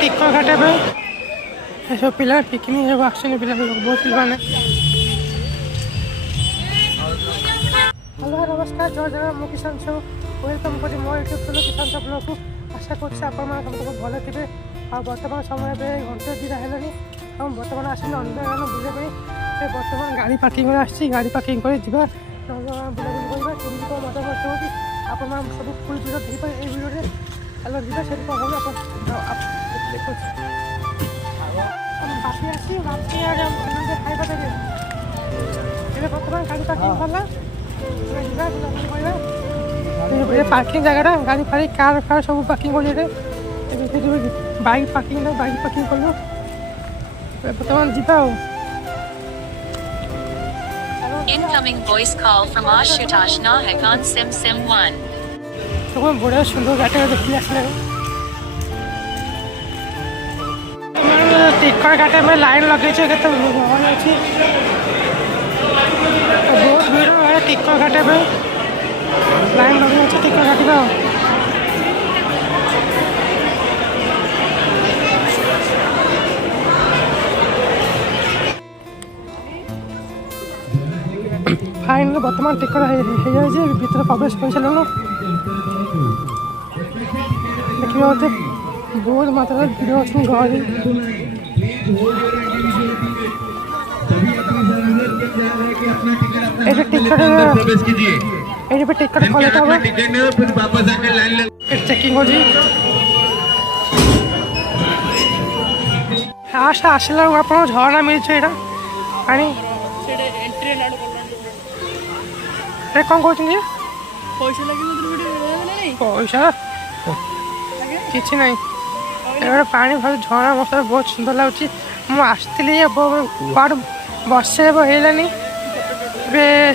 टिक्का घाटे पे सब पिला पिकनिक सब आसने पिला बहुत पिलाने। हेलो नमस्कार जय जगह मु किसान सब वेलकम करी मो यूट्यूब चैनल किसान सब ब्लॉग को। आशा कर समस्त भल थे आ बर्तमान समय पे घंटे दुटा है बर्तमान आसिल नंदनकानन बुले बर्तमान गाड़ी पार्किंग गाड़ी पार्किंग कर नंदनकानन बुलाबुली करवा केमी कौन मजा मस्त हो आप सब फुल भिड देखिए ये भिडियो हेलो जीवा से कौन हम बापी आसी बापी खाଇବା देवे ଏବେ ବର୍ତ୍ତମାନ ଗାଡ଼ି ପାର୍କିଂ କଲା ଯିବା ବୁଲାବୁଲି କରିବା। ଏ ପାର୍କିଂ ଜାଗାଟା ଗାଡ଼ି ଫାଡ଼ି କାର୍ ଫାର୍ ସବୁ ପାର୍କିଂ କରୁଛି ଏଠି। ଏବେ ସେଠି ବାଇକ୍ ପାର୍କିଂ କଲୁ ବର୍ତ୍ତମାନ ଯିବା ଆଉ। Incoming voice call from Ashutosh Nahak on Sim 1. ସବୁ ବଢ଼ିଆ ସୁନ୍ଦର ଗାଡ଼ିଟା ଦେଖି ଆସିଲେ ଟିକଟ କାଟେ ଆମେ ଲାଇନ୍ ଲଗେଇଛୁ କେତେ ଭଲ ଅଛି ବହୁତ ଭିଡ଼ ଟିକଟ କାଟିବା ପାଇଁ ଲାଇନ୍ ଲଗେଇଛୁ ଟିକଟ କାଟିବା ଆଉ। फाइन बर्तमान टिकट हो जाए भीतर प्रवेश कर सारे देखिए बोलते बहुत मात्रा भिड़ अच्छी गहरी टिकट कलेक्ट हम चेकिंग हो फास्ट आसला आप झरना मिलছে এটা पानी कौन कहते पैसा किसी ना पानी भर झरना मत बहुत सुंदर लगुच मुझे वार्ड बसे हेलानी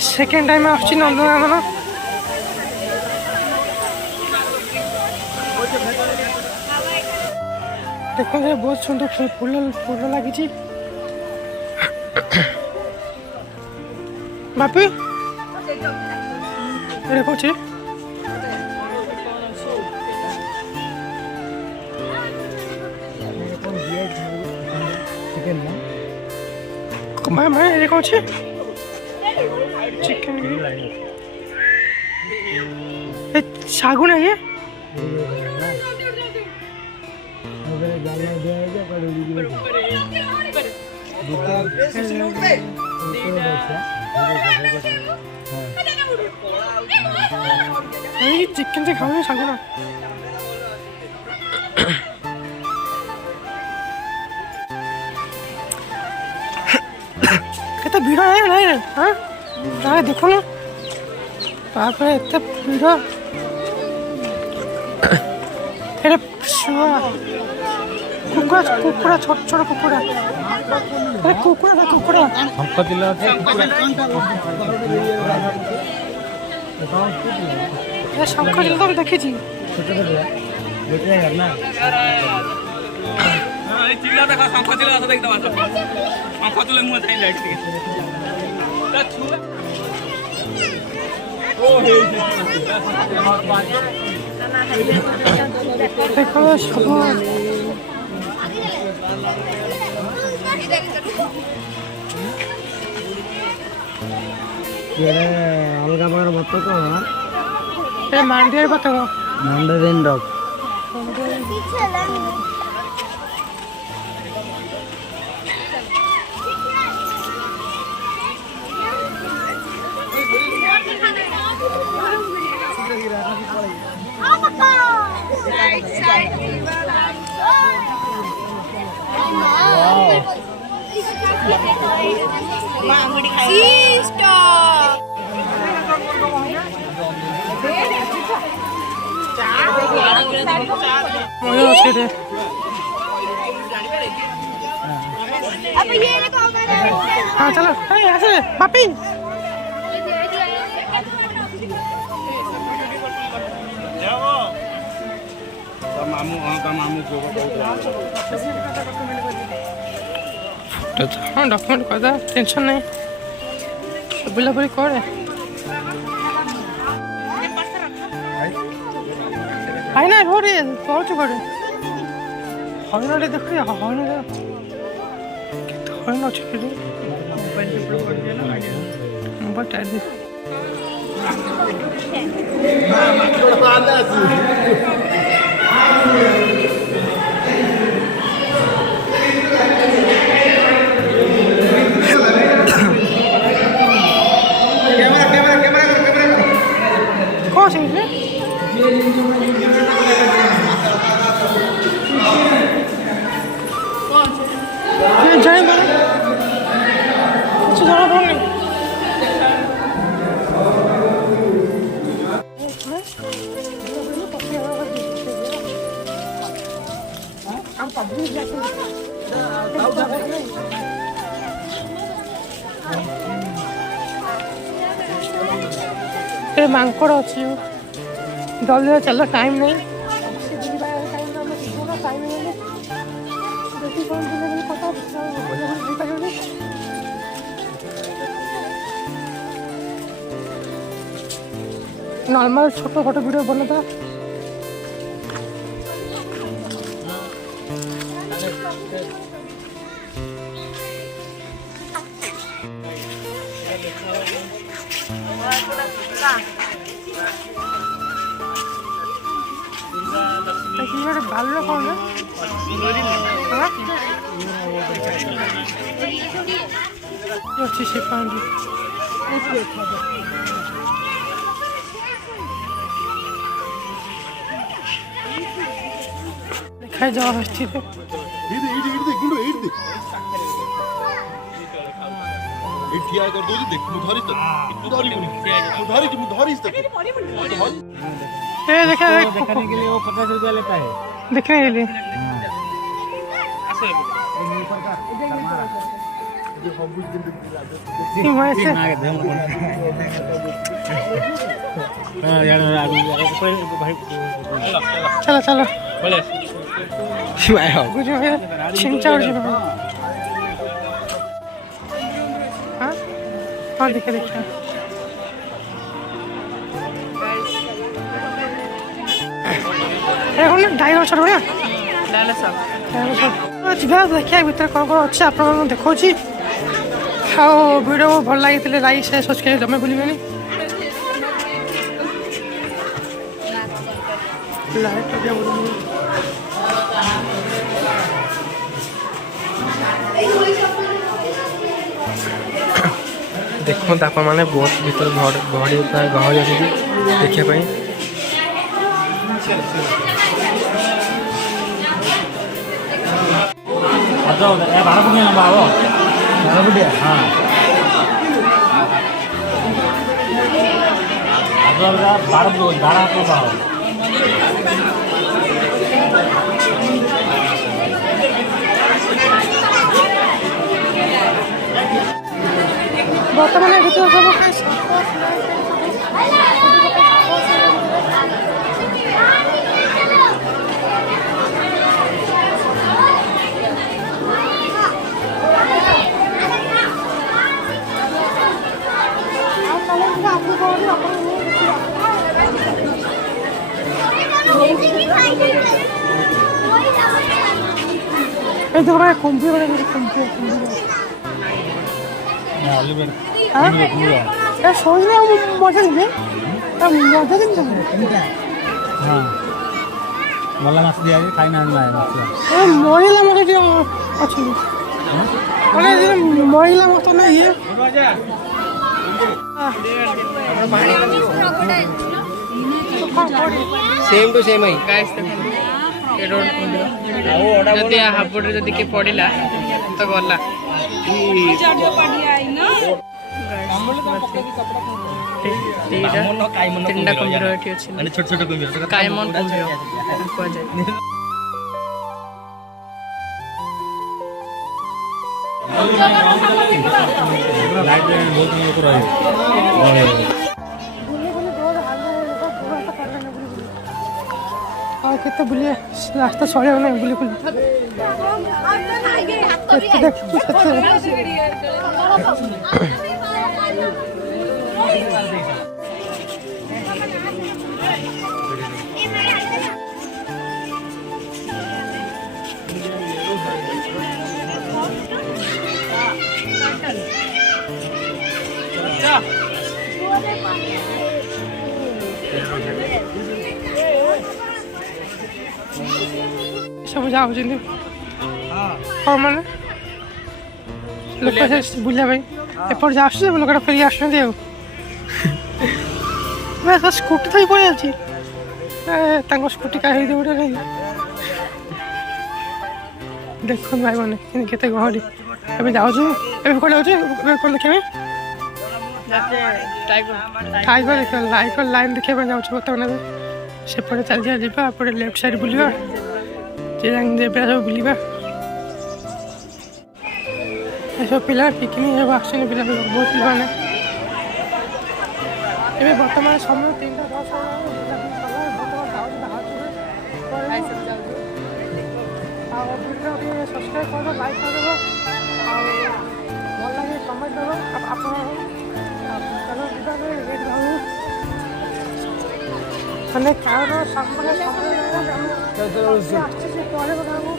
सेकेंड टाइम आस नंदनकानन देखो बहुत सुंदर फूल फूल लगी बापी कौन मैं ये कौन चिकन सागुन है ये चिकन से खाओ सागुन केते भिड़ है नहीं हाँ तारे देखो ना तापर एते भिड़ एरे शुआ कुकुड़ा कुकुड़ा छोट छोट कुकुड़ा अरे कुकुड़ा ना कुकुड़ा हमको दिला है ये शंकर दिला तो देखी थी छोटे छोटे बेटे है ना हां ये चिल्ला देखा शंकर दिला तो देखता बात शंकर दिला मुंह चाहिए लाइट के ओ हे देखो सब ये अलगा प्रकार मत कौन ये मांडेर बताओ मांडरिन रॉक हाँ चलो ऐसे पापी मामू मामू हाँ डॉक्यूमेंट कर दे टेंशन नहीं बुलाबुली करे आई ना रोड पहुँच पड़े ହରିଣଟେ ଦେଖ ହରିଣ କେତେ ହରିଣ ଅଛି ଏଠି ମୋବାଇଲ ଚାର୍ଜ କ'ଣ ସେଇଠି ଜାଣିପାରେ କିଛି ଜଣାପଡ଼ୁନି ମାଙ୍କଡ଼ ଅଛି ଜଲ୍ଦି ଚାଲ ଟାଇମ୍ ନାହିଁ ଦେଖି କ'ଣ ବୁଲାବୁଲି କଥା ହେଇପାରିବନି ନର୍ମାଲ ଛୋଟ ଫଟୋ ଭିଡ଼ିଓ ବନେଇଥା ଗୋଟେ ଭାଲୁ କ'ଣ ଅଛି ସେ ପାଣି ଦେଖାଯାଅ ହସ୍ତିରେ ଠିଆ କରିଦଉଛି ଦେଖ ମୁଁ ଧରିଛି ତୁ ଧରିବୁନି ମୁଁ ଧରିଛି देखा देखने के लिए वो 50 रुपया लेता है देखने के लिए चलो चलो हाँ देखा देखा डायनासोर भैया ଯିବା ଦେଖିବା ଭିତରେ କ'ଣ କ'ଣ ଅଛି ଆପଣମାନଙ୍କୁ ଦେଖାଉଛି ଆଉ ଭିଡ଼ିଓ ଭଲ ଲାଗିଥିଲେ ଲାଇକ୍ ସେୟାର ସବସ୍କ୍ରାଇବ୍ ଜମା ଭୁଲିବେନି ଦେଖନ୍ତୁ ଆପଣମାନେ ବହୁତ ଭିତରେ ଗହଳି ଅଛନ୍ତି ଦେଖିବା ପାଇଁ बारह फुटिया लंबा हो 12 फुटिया हाँ बारह लंबा हो বর্তমানে ভিতরে যাব এই তো ভাই কম্পি করে কম্পি সজনে মজা দিবে মজা দিন हाँ मल्ला माछ दिया खाई ना মহিলা মতো যে আছে মানে মহিলা মতো না ইয়ে सेम टू सेम ही गाइस देखो रोड जदी हाफुड जदी के पडिला तो गला तीनटा कुम्भीर एठी अछि छोट छोट कुम्भीर कायमन कुम्भीर को जाय लाइट बहुत ऊपर है केते बुलिए रास्ता सड़े ना बुली बुली ସବୁ ଯାଉଛନ୍ତି କ'ଣ ମାନେ ଲୋକ ବୁଲିବା ପାଇଁ ଏପଟେ ଯାଉଛନ୍ତି ଲୋକଟା ଫେରିକି ଆସୁଛନ୍ତି ଆଉ ସ୍କୁଟି ଥଇ ପଳେଇ ଯାଉଛି ତାଙ୍କ ସ୍କୁଟି କାହିଁ ଗୋଟେ ନେଇ ଦେଖନ୍ତୁ ଭାଇମାନେ କେତେ ଗହଳି ଏବେ ଯାଉଛୁ ଏବେ କ'ଣ ଯାଉଛୁ ଏବେ କ'ଣ ଦେଖିବା ଟାଇଗର ଦେଖିବା ଲାଇନ୍ ଦେଖିବା ପାଇଁ ଯାଉଛୁ ବର୍ତ୍ତମାନ ଏବେ ସେପଟେ ଚାଲିଯିବା ଯିବା ଏପଟେ ଲେଫ୍ଟ ସାଇଡ୍ ବୁଲିବା ଯେ ଏବେ ସବୁ ବୁଲିବା ଏସବୁ ପିଲା ପିକନିକ୍ ସବୁ ଆସୁଛନ୍ତି ପିଲା ବହୁତ ପିଲାମାନେ ଏବେ ବର୍ତ୍ତମାନ ସମୟ 3:10 ଆଉ ଭିଡ଼ିଓ ଟିକେ ସବସ୍କ୍ରାଇବ୍ କରିବ ଲାଇକ୍ କରିଦେବ ଆଉ ଭଲ ଲାଗେ କମେଣ୍ଟ ଦେବ ଆପଣ ମାନେ କାହାର ସାମ୍ନା ଆସିଛି ସେ ପରେ କାହାକୁ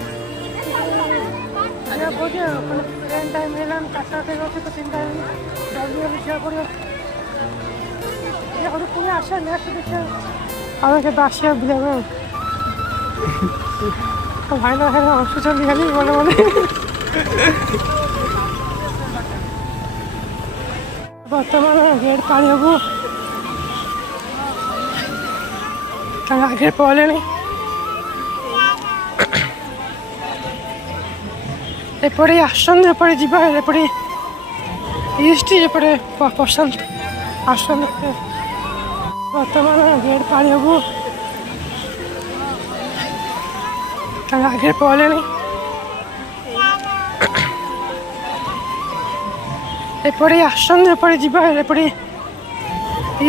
କହୁଛି ଆଉ ମାନେ ଟ୍ରେନ୍ ଟାଇମ୍ ହେଇଗଲାଣି 4ଟା ଅଛି ତ 3ଟା ଜଲ୍ଦି ଜଲ୍ଦି ଯିବାକୁ ପଡ଼ିବ ଘରୁ ପୁଣି ଆସିବା ନେକ୍ସଟ ଦେଖିବା ଆମେ କେବେ ଆସିବା ବୁଲିବା ପାଇଁ ଭାଇନା ଖାଲି ହସୁଛନ୍ତି ଖାଲି ମନେ ମନେ ବର୍ତ୍ତମାନ ଗେଟ୍ ପାଣି ହବୁ ତାଙ୍କ ଆଗରେ ପଳେଇଲେଣି ଏପଟେ ଆସୁଛନ୍ତି ଏପଟେ ଯିବା ଏପଟେ ଇଷ୍ଟ ଏପଟେ ପସନ୍ଦ ଆସୁଛନ୍ତି ବର୍ତ୍ତମାନ ଗେଟ୍ ପାଣି ହବୁ ତାଙ୍କ ଆଗରେ ପଳେଇଲେଣି ଏପଟେ ଆସୁଛନ୍ତି ଏପଟେ ଯିବା ଏପଟେ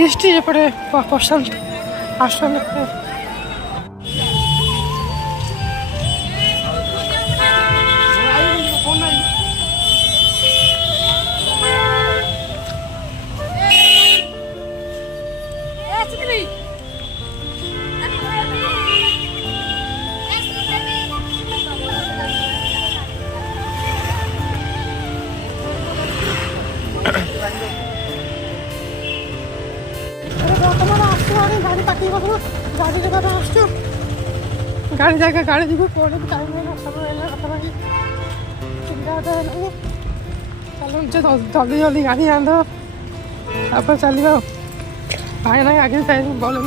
ଇଷ୍ଟ ଏପଟେ ପସନ୍ଦ ଆସୁଛନ୍ତି गाड़ी पार्टी गाड़ी जगह आसचु गाड़ी जगह गाड़ी जीव कौन टाइम सब चिंता चलो जल्दी जल्दी गाड़ी आंद चलिए भाई ना आगे बोले